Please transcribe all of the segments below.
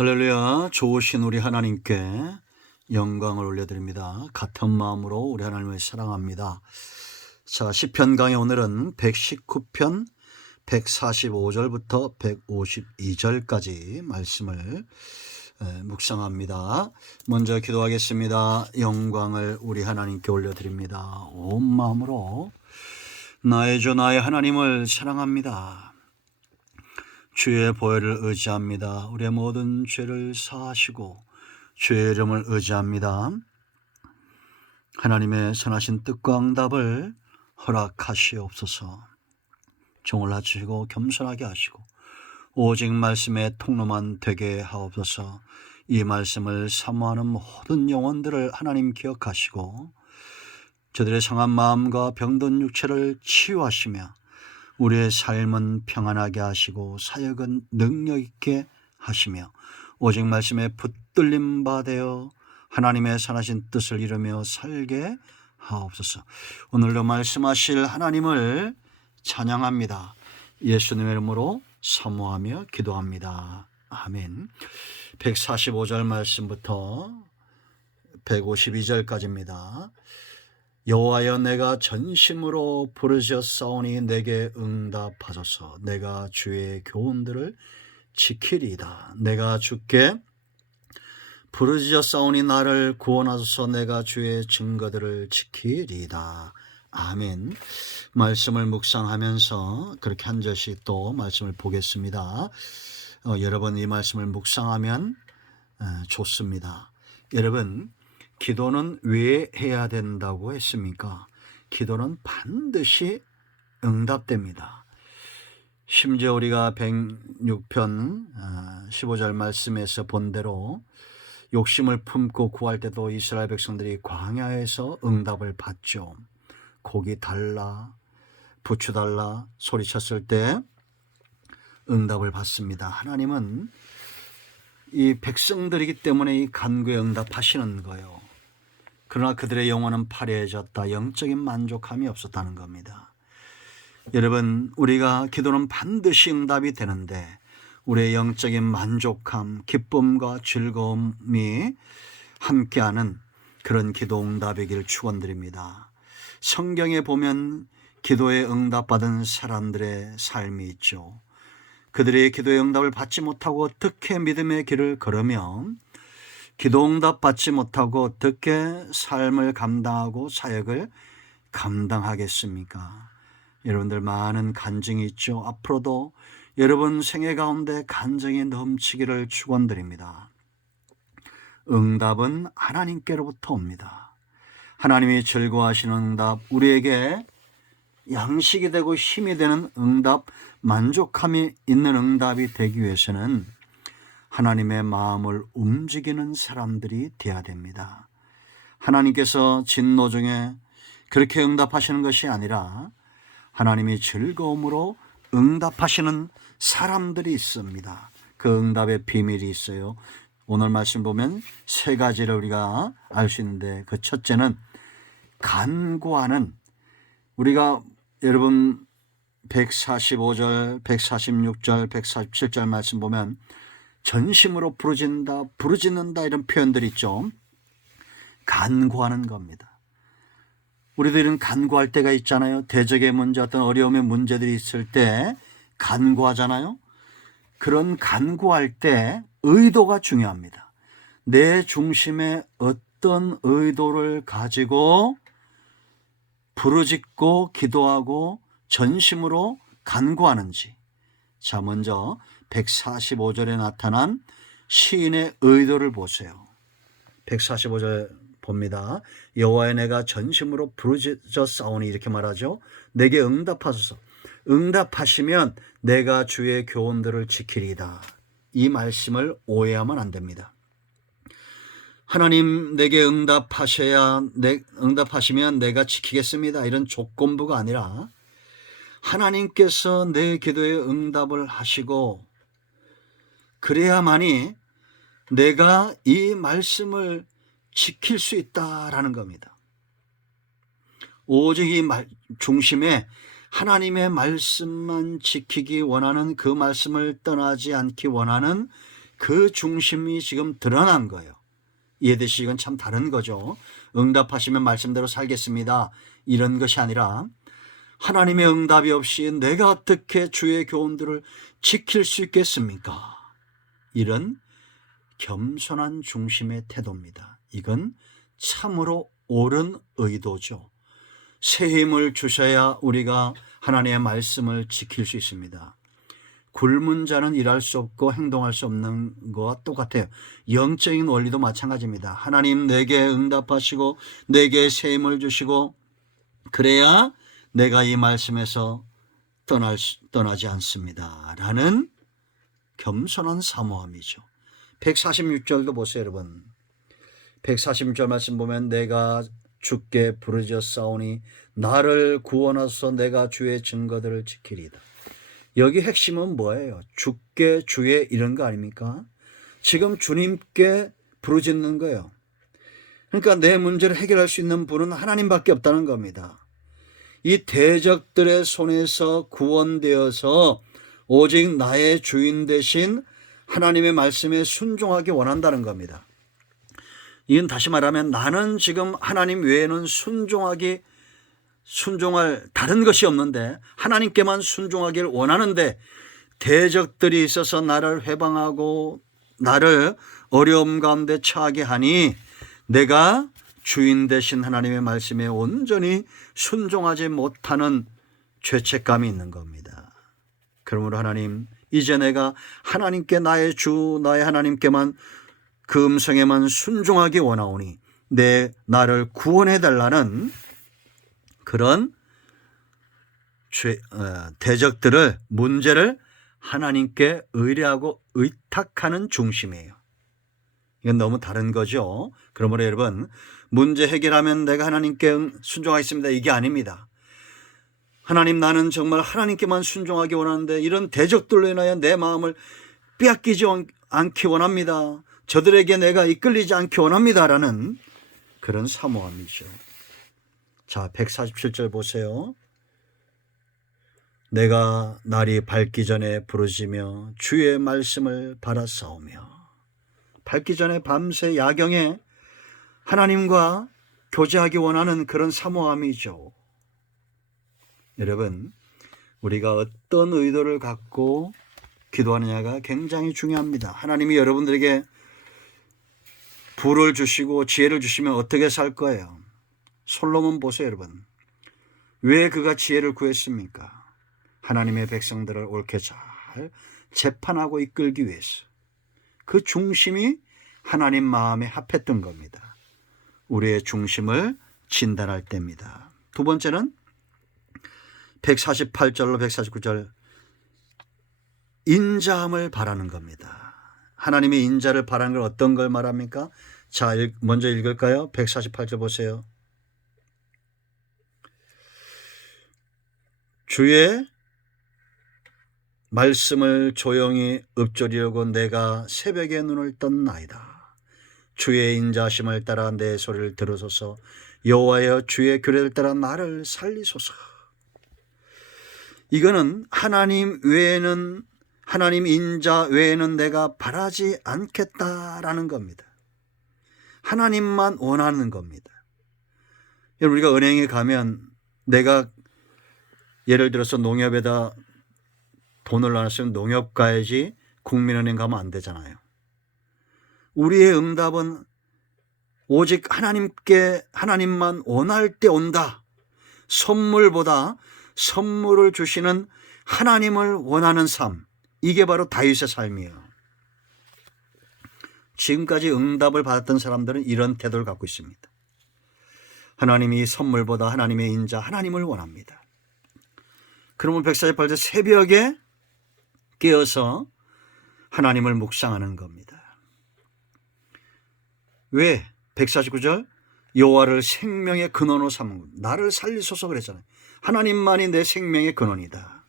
할렐루야. 좋으신 우리 하나님께 영광을 올려드립니다. 같은 마음으로 우리 하나님을 사랑합니다. 자, 시편 강의 오늘은 119편 145절부터 152절까지 말씀을 묵상합니다. 먼저 기도하겠습니다. 영광을 우리 하나님께 올려드립니다. 온 마음으로 나의 주 나의 하나님을 사랑합니다. 주의 보혈을 의지합니다. 우리의 모든 죄를 사하시고 주의 이름을 의지합니다. 하나님의 선하신 뜻과 응답을 허락하시옵소서. 종을 낮추시고 겸손하게 하시고 오직 말씀의 통로만 되게 하옵소서. 이 말씀을 사모하는 모든 영혼들을 하나님 기억하시고 저들의 상한 마음과 병든 육체를 치유하시며 우리의 삶은 평안하게 하시고 사역은 능력 있게 하시며 오직 말씀에 붙들림 받아 하나님의 선하신 뜻을 이루며 살게 하옵소서. 오늘도 말씀하실 하나님을 찬양합니다. 예수님의 이름으로 사모하며 기도합니다. 아멘. 145절 말씀부터 152절까지입니다. 여호와여, 내가 전심으로 부르짖었사오니 내게 응답하소서. 내가 주의 교훈들을 지키리이다. 내가 주께 부르짖었사오니 나를 구원하소서. 내가 주의 증거들을 지키리이다. 아멘. 말씀을 묵상하면서 그렇게 한 절씩 또 말씀을 보겠습니다. 여러분, 이 말씀을 묵상하면 좋습니다. 여러분, 기도는 왜 해야 된다고 했습니까? 기도는 반드시 응답됩니다. 심지어 우리가 106편 15절 말씀에서 본 대로 욕심을 품고 구할 때도 이스라엘 백성들이 광야에서 응답을 받죠. 고기 달라, 부추 달라 소리쳤을 때 응답을 받습니다. 하나님은 이 백성들이기 때문에 이 간구에 응답하시는 거예요. 그러나 그들의 영혼은 파래해졌다. 영적인 만족함이 없었다는 겁니다. 여러분, 우리가 기도는 반드시 응답이 되는데 우리의 영적인 만족함, 기쁨과 즐거움이 함께하는 그런 기도 응답이길 축원드립니다. 성경에 보면 기도에 응답받은 사람들의 삶이 있죠. 그들의 기도의 응답을 받지 못하고 어떻게 믿음의 길을 걸으며 기도 응답 받지 못하고 어떻게 삶을 감당하고 사역을 감당하겠습니까? 여러분들 많은 간증이 있죠. 앞으로도 여러분 생애 가운데 간증이 넘치기를 축원드립니다. 응답은 하나님께로부터 옵니다. 하나님이 즐거워하시는 응답, 우리에게 양식이 되고 힘이 되는 응답, 만족함이 있는 응답이 되기 위해서는 하나님의 마음을 움직이는 사람들이 되어야 됩니다. 하나님께서 진노 중에 그렇게 응답하시는 것이 아니라 하나님이 즐거움으로 응답하시는 사람들이 있습니다. 그 응답의 비밀이 있어요. 오늘 말씀 보면 세 가지를 우리가 알 수 있는데 그 첫째는 간구하는, 우리가 여러분 145절, 146절, 147절 말씀 보면 전심으로 부르짖는다 이런 표현들이 있죠. 간구하는 겁니다. 우리들은 간구할 때가 있잖아요. 대적의 문제, 어떤 어려움의 문제들이 있을 때 간구하잖아요. 그런 간구할 때 의도가 중요합니다. 내 중심에 어떤 의도를 가지고 부르짖고 기도하고 전심으로 간구하는지. 자, 먼저 145절에 나타난 시인의 의도를 보세요. 145절 봅니다. 여호와여, 내가 전심으로 부르짖었사오니 이렇게 말하죠. 내게 응답하소서. 응답하시면 내가 주의 교훈들을 지키리이다. 이 말씀을 오해하면 안 됩니다. 하나님 내게 응답하시면 내가 지키겠습니다. 이런 조건부가 아니라 하나님께서 내 기도에 응답을 하시고 그래야만이 내가 이 말씀을 지킬 수 있다라는 겁니다. 오직 이 중심에 하나님의 말씀만 지키기 원하는, 그 말씀을 떠나지 않기 원하는 그 중심이 지금 드러난 거예요. 이해되시죠? 이건 참 다른 거죠. 응답하시면 말씀대로 살겠습니다, 이런 것이 아니라 하나님의 응답이 없이 내가 어떻게 주의 교훈들을 지킬 수 있겠습니까? 이런 겸손한 중심의 태도입니다. 이건 참으로 옳은 의도죠. 새 힘을 주셔야 우리가 하나님의 말씀을 지킬 수 있습니다. 굶은 자는 일할 수 없고 행동할 수 없는 것과 똑같아요. 영적인 원리도 마찬가지입니다. 하나님 내게 응답하시고 내게 새 힘을 주시고 그래야 내가 이 말씀에서 떠나지 않습니다 라는 겸손한 사모함이죠. 146절도 보세요 여러분. 146절 말씀 보면 내가 주께 부르짖었사오니 나를 구원하소서 내가 주의 증거들을 지키리이다. 여기 핵심은 뭐예요? 주께 주의 이런 거 아닙니까? 지금 주님께 부르짖는 거예요. 그러니까 내 문제를 해결할 수 있는 분은 하나님밖에 없다는 겁니다. 이 대적들의 손에서 구원되어서 오직 나의 주인 되신 하나님의 말씀에 순종하기 원한다는 겁니다. 이건 다시 말하면 나는 지금 하나님 외에는 순종할 다른 것이 없는데 하나님께만 순종하기를 원하는데 대적들이 있어서 나를 회방하고 나를 어려움 가운데 처하게 하니 내가 주인 되신 하나님의 말씀에 온전히 순종하지 못하는 죄책감이 있는 겁니다. 그러므로 하나님 이제 내가 하나님께 나의 주 나의 하나님께만 그 음성에만 순종하기 원하오니 나를 구원해 달라는 그런 대적들을 문제를 하나님께 의뢰하고 의탁하는 중심이에요. 이건 너무 다른 거죠. 그러므로 여러분 문제 해결하면 내가 하나님께 순종하겠습니다 이게 아닙니다. 하나님 나는 정말 하나님께만 순종하기 원하는데 이런 대적들로 인하여 내 마음을 빼앗기지 않기 원합니다. 저들에게 내가 이끌리지 않기 원합니다라는 그런 사모함이죠. 자 147절 보세요. 내가 날이 밝기 전에 부르짖으며 주의 말씀을 바라싸우며 밝기 전에 밤새 야경에 하나님과 교제하기 원하는 그런 사모함이죠. 여러분 우리가 어떤 의도를 갖고 기도하느냐가 굉장히 중요합니다. 하나님이 여러분들에게 부를 주시고 지혜를 주시면 어떻게 살 거예요? 솔로몬 보세요 여러분. 왜 그가 지혜를 구했습니까? 하나님의 백성들을 옳게 잘 재판하고 이끌기 위해서. 그 중심이 하나님 마음에 합했던 겁니다. 우리의 중심을 진단할 때입니다. 두 번째는 148절로 149절 인자함을 바라는 겁니다. 하나님의 인자를 바라는 걸 어떤 걸 말합니까? 자, 먼저 읽을까요? 148절 보세요. 주의 말씀을 조용히 읊조리려고 내가 새벽에 눈을 떴나이다. 주의 인자하심을 따라 내 소리를 들으소서. 여호와여 주의 규례를 따라 나를 살리소서. 이거는 하나님 인자 외에는 내가 바라지 않겠다라는 겁니다. 하나님만 원하는 겁니다. 여러분 우리가 은행에 가면 내가 예를 들어서 농협에다 돈을 나눴으면 농협 가야지 국민은행 가면 안 되잖아요. 우리의 응답은 오직 하나님만 원할 때 온다. 선물보다 선물을 주시는 하나님을 원하는 삶. 이게 바로 다윗의 삶이에요. 지금까지 응답을 받았던 사람들은 이런 태도를 갖고 있습니다. 하나님이 선물보다 하나님의 인자, 하나님을 원합니다. 그러면 148절 새벽에 깨어서 하나님을 묵상하는 겁니다. 왜? 149절 여호와를 생명의 근원으로 삼은 나를 살리소서 그랬잖아요. 하나님만이 내 생명의 근원이다.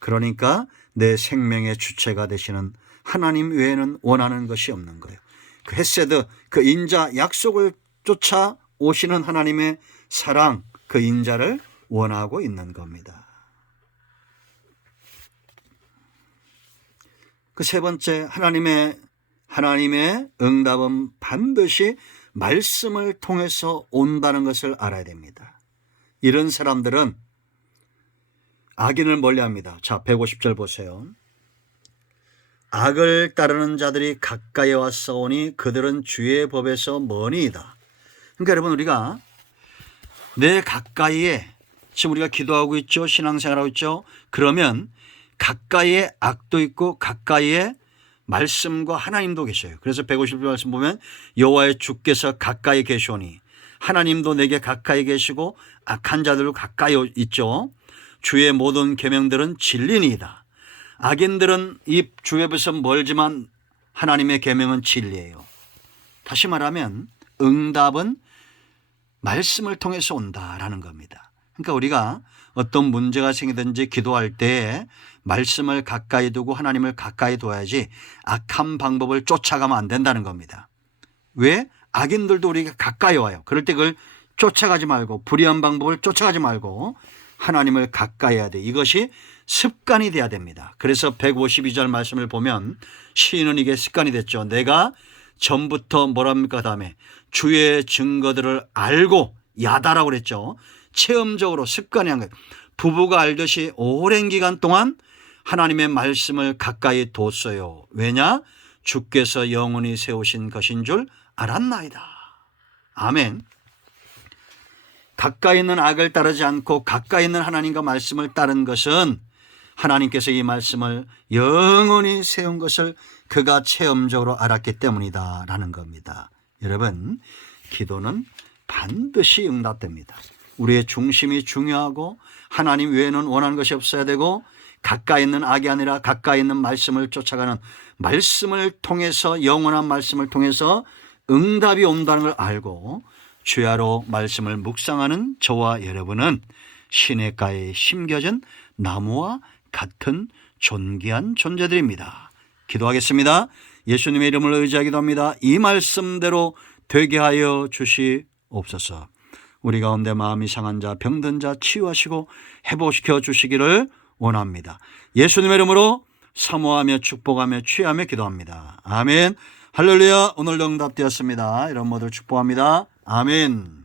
그러니까 내 생명의 주체가 되시는 하나님 외에는 원하는 것이 없는 거예요. 그 헤세드, 그 인자 약속을 쫓아 오시는 하나님의 사랑, 그 인자를 원하고 있는 겁니다. 그 세 번째, 하나님의 응답은 반드시 말씀을 통해서 온다는 것을 알아야 됩니다. 이런 사람들은 악인을 멀리합니다. 자, 150절 보세요. 악을 따르는 자들이 가까이 왔사오니 그들은 주의 법에서 머니이다. 그러니까 여러분, 우리가 내 가까이에, 지금 우리가 기도하고 있죠, 신앙생활하고 있죠. 그러면 가까이에 악도 있고 가까이에 말씀과 하나님도 계셔요. 그래서 150절 말씀 보면 여호와의 주께서 가까이 계시오니, 하나님도 내게 가까이 계시고 악한 자들도 가까이 있죠. 주의 모든 계명들은 진리니이다. 악인들은 이 주 앞에서 멀지만 하나님의 계명은 진리예요. 다시 말하면 응답은 말씀을 통해서 온다라는 겁니다. 그러니까 우리가 어떤 문제가 생기든지 기도할 때 말씀을 가까이 두고 하나님을 가까이 둬야지 악한 방법을 쫓아가면 안 된다는 겁니다. 왜? 악인들도 우리가 가까이 와요. 그럴 때 그걸 쫓아가지 말고, 불의한 방법을 쫓아가지 말고 하나님을 가까이 해야 돼. 이것이 습관이 돼야 됩니다. 그래서 152절 말씀을 보면 시인은 이게 습관이 됐죠. 내가 전부터 뭐랍니까? 다음에 주의 증거들을 알고, 야다라고 그랬죠. 체험적으로 습관이 한 거예요. 부부가 알듯이 오랜 기간 동안 하나님의 말씀을 가까이 뒀어요. 왜냐? 주께서 영원히 세우신 것인 줄 알았나이다. 아멘. 가까이 있는 악을 따르지 않고 가까이 있는 하나님과 말씀을 따른 것은 하나님께서 이 말씀을 영원히 세운 것을 그가 체험적으로 알았기 때문이다 라는 겁니다. 여러분, 기도는 반드시 응답됩니다. 우리의 중심이 중요하고 하나님 외에는 원하는 것이 없어야 되고, 가까이 있는 악이 아니라 가까이 있는 말씀을 쫓아가는, 말씀을 통해서, 영원한 말씀을 통해서 응답이 온다는 걸 알고 주야로 말씀을 묵상하는 저와 여러분은 시냇가에 심겨진 나무와 같은 존귀한 존재들입니다. 기도하겠습니다. 예수님의 이름을 의지하기도 합니다. 이 말씀대로 되게 하여 주시옵소서. 우리 가운데 마음이 상한 자, 병든 자 치유하시고 회복시켜 주시기를 원합니다. 예수님의 이름으로 사모하며 축복하며 취하며 기도합니다. 아멘. 할렐루야. 오늘도 응답되었습니다. 이런 모두 축복합니다. 아멘.